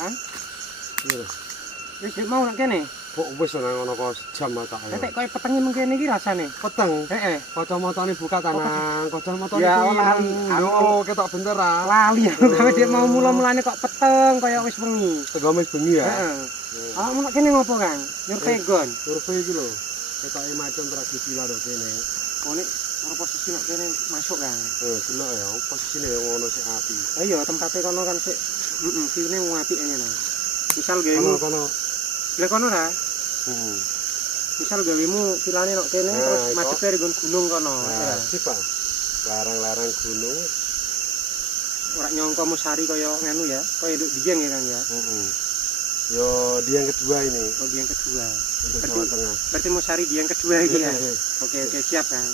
Kan? Iya. Wis mau nak kene. Kok wis nang ngono kok jam tak ayo. Nek koyo petenge mengkene iki rasane. Peteng. Heeh. Kacamatane buka tanang, kacamatane Ya, kuwi. lali. Yo, ketok bener ah. Lali aku gawe dik mau mula-mulane kok peteng koyo wis wengi. Tegamis bengi ya. Heeh. Awakmu nak kene ngopo, Kang? Nyur pegon. Survei iki lho. Ketoke macam tradisi lho kene. Oh nek ora posisi nak kene masuk, Kang. Delok ya, posisine ngono sik api. Oh iya, tempate kono kan sik view-ne wong apik ngene. Misal gawemu Kono. lek kono ra, Heeh. misal gawemu pilane nok kene Nah, terus iso. madepe nggon gunung kono. Nah, sip ah. Larang-larang gunung. Ora nyangka musari kaya nganu ya, kaya nduk Dieng ya, Kang ya. Heeh. Yo, dia yang kedua ini Oh, Dieng kedua. untuk Jawa Tengah. Berarti musari Dieng kedua iki ya. Oke, siap, Kang.